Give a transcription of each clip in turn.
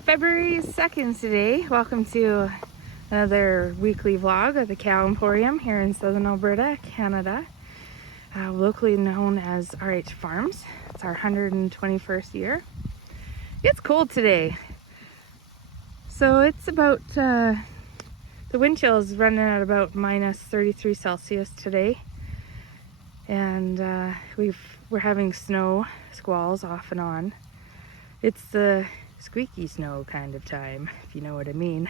February 2nd today. Welcome to another weekly vlog of the Cow Emporium here in southern Alberta, Canada. Locally known as RH Farms. It's our 121st year. It's cold today. So it's about, the wind chill is running at about minus 33 Celsius today. And we're having snow squalls off and on. It's the squeaky snow kind of time, if you know what I mean.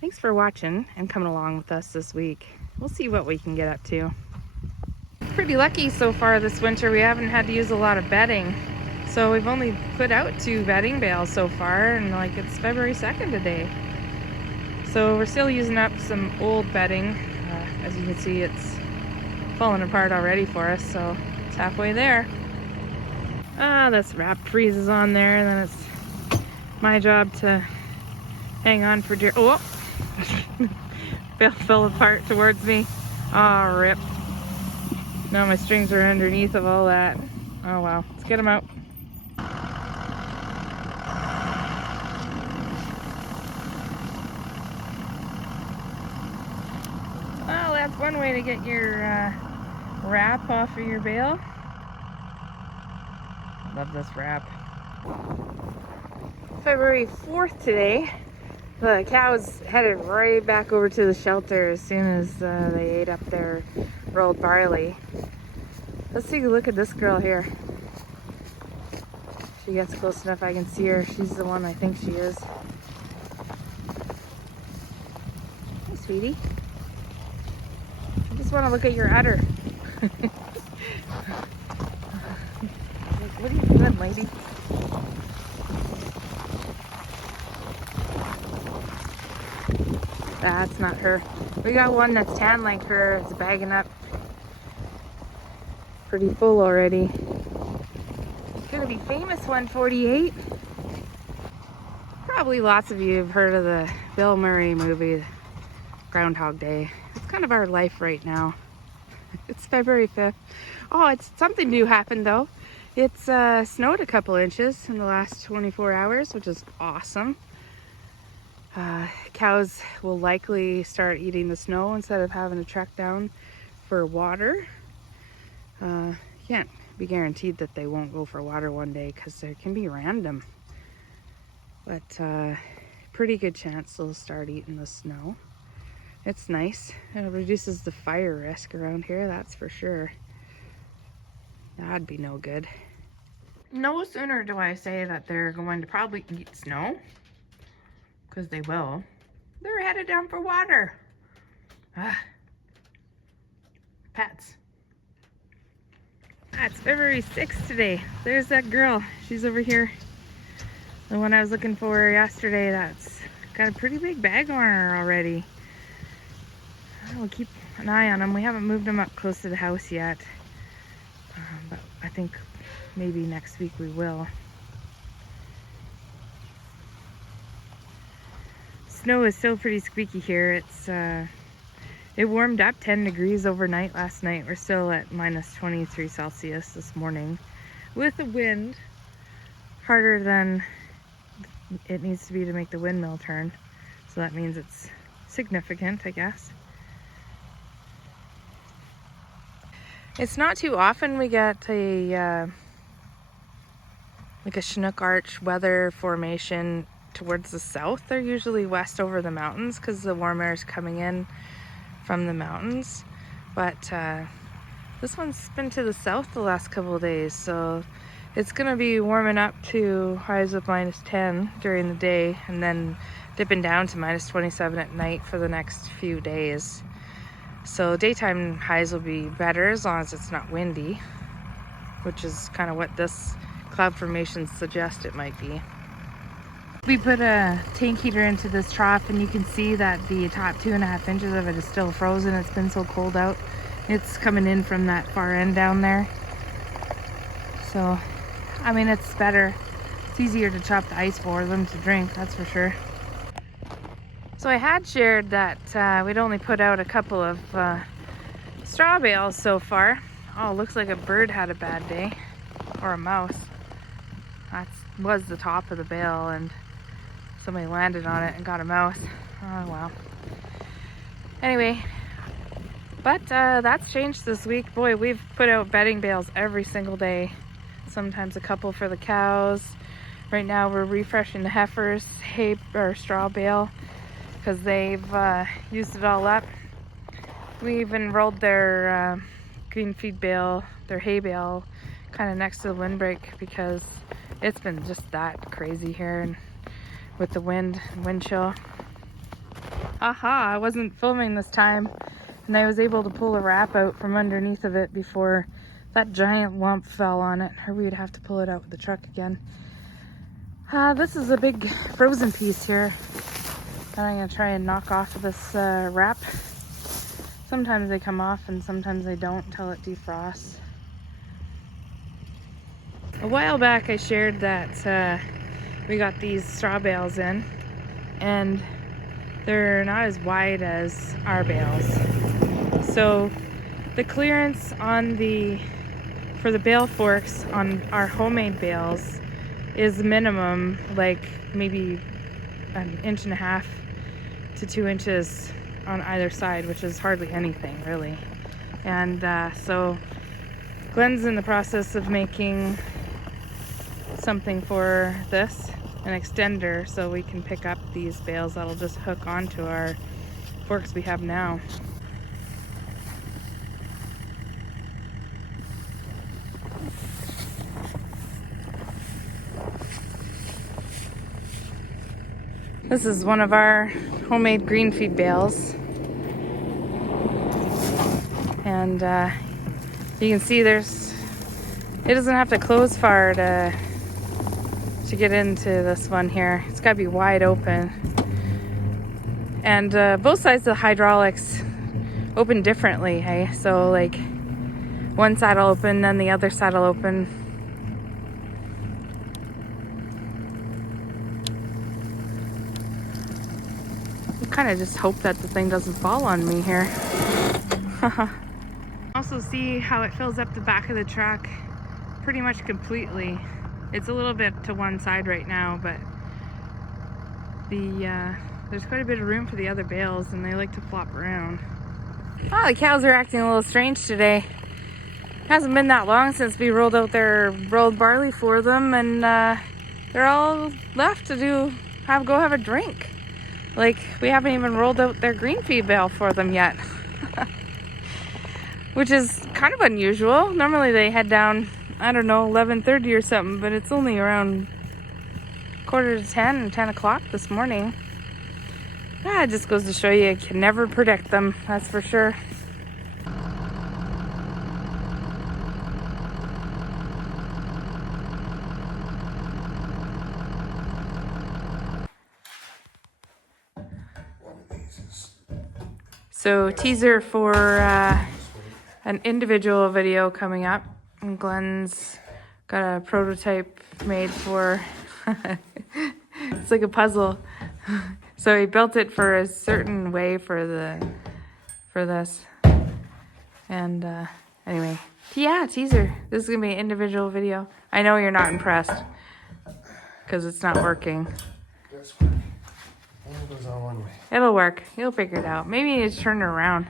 Thanks for watching and coming along with us this week. We'll see what we can get up to. Pretty lucky so far this winter. We haven't had to use a lot of bedding. So we've only put out 2 bedding bales so far, and it's February 2nd today. So we're still using up some old bedding. As you can see, it's falling apart already for us, so it's halfway there. This wrap freezes on there, and then it's my job to hang on for dear. Oh, Bale fell apart towards me. Oh, rip. Now my strings are underneath of all that. Oh well, let's get them out. Well, that's one way to get your wrap off of your bale. Love this wrap. February 4th today. The cows headed right back over to the shelter as soon as they ate up their rolled barley. Let's take a look at this girl here. If she gets close enough I can see her. She's the one I think she is. Hey, sweetie. I just want to look at your udder. What are you doing, lady? That's not her. We got one that's tan like her. It's bagging up pretty full already. It's gonna be famous 148. Probably lots of you have heard of the Bill Murray movie, Groundhog Day. It's kind of our life right now. It's February 5th. Oh, it's something new happened though. It's snowed a couple inches in the last 24 hours, which is awesome. Cows will likely start eating the snow instead of having to trek down for water. Can't be guaranteed that they won't go for water one day because there can be random. But pretty good chance they'll start eating the snow. It's nice. It reduces the fire risk around here, that's for sure. That'd be no good. No sooner do I say that they're going to probably eat snow, because they will, they're headed down for water. Pets. It's February 6th today. There's that girl. She's over here. The one I was looking for yesterday. That's got a pretty big bag on her already. We'll keep an eye on them. We haven't moved them up close to the house yet. But I think maybe next week we will. Snow is still pretty squeaky here. It warmed up 10 degrees overnight last night. We're still at minus 23 Celsius this morning with a wind harder than it needs to be to make the windmill turn. So that means it's significant, I guess. It's not too often we get a Chinook arch weather formation towards the south. They're usually west over the mountains because the warm air is coming in from the mountains. But this one's been to the south the last couple of days, so it's gonna be warming up to highs of minus 10 during the day and then dipping down to minus 27 at night for the next few days. So daytime highs will be better as long as it's not windy, which is kind of what this cloud formation suggests it might be. We put a tank heater into this trough and you can see that the top 2.5 inches of it is still frozen. It's been so cold out. It's coming in from that far end down there. So, I mean, it's better. It's easier to chop the ice for them to drink, that's for sure. So I had shared that we'd only put out a couple of straw bales so far. Oh, looks like a bird had a bad day. Or a mouse. That was the top of the bale, and somebody landed on it and got a mouse. Oh well. Anyway, but that's changed this week. Boy, we've put out bedding bales every single day. Sometimes a couple for the cows. Right now we're refreshing the heifers' hay or straw bale because they've used it all up. We even rolled their green feed bale, their hay bale, kind of next to the windbreak because it's been just that crazy here and with the wind chill. Aha, I wasn't filming this time, and I was able to pull a wrap out from underneath of it before that giant lump fell on it, or we'd have to pull it out with the truck again. This is a big frozen piece here that I'm going to try and knock off of this wrap. Sometimes they come off and sometimes they don't until it defrosts. A while back I shared that we got these straw bales in, and they're not as wide as our bales. So the clearance on for the bale forks on our homemade bales is minimum, like maybe 1.5 to 2 inches on either side, which is hardly anything really. And so Glenn's in the process of making something for this, an extender, so we can pick up these bales that'll just hook onto our forks we have now. This is one of our homemade green feed bales, and you can see it doesn't have to close far to get into this one here. It's got to be wide open, and both sides of the hydraulics open differently, hey? So like one side will open, then the other side will open. Kind of just hope that the thing doesn't fall on me here. Also see how it fills up the back of the truck pretty much completely. It's a little bit to one side right now, but there's quite a bit of room for the other bales, and they like to flop around. Oh, the cows are acting a little strange today. It hasn't been that long since we rolled out their rolled barley for them, and they're all left to go have a drink. Like, we haven't even rolled out their green feed bale for them yet. Which is kind of unusual. Normally they head down, I don't know, 11:30 or something, but it's only around 9:45 and 10 o'clock this morning. Yeah, it just goes to show you can never predict them, that's for sure. So teaser for an individual video coming up. And Glenn's got a prototype made for, it's like a puzzle. So he built it for a certain way for this. And anyway, yeah, teaser. This is gonna be an individual video. I know you're not impressed because it's not working. That's fine. It goes on one way. It'll work. You'll figure it out. Maybe you just turn it around.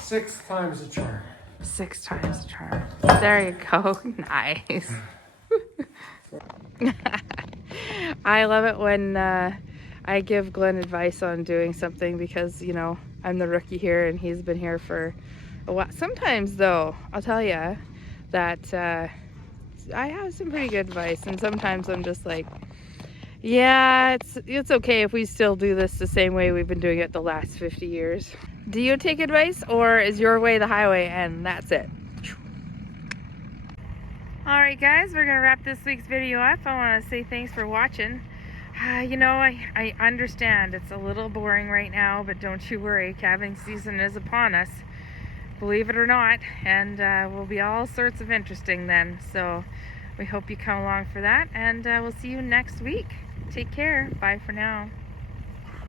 6 times the charm. 6 times the charm. There you go. Nice. I love it when I give Glenn advice on doing something because, you know, I'm the rookie here and he's been here for a while. Sometimes, though, I'll tell you that I have some pretty good advice, and sometimes I'm just like, yeah, it's okay if we still do this the same way we've been doing it the last 50 years. Do you take advice, or is your way the highway and that's it? Alright guys, we're gonna wrap this week's video up. I want to say thanks for watching. You know, I understand it's a little boring right now, but don't you worry, calving season is upon us, believe it or not, and will be all sorts of interesting then. So we hope you come along for that, and we'll see you next week. Take care. Bye for now.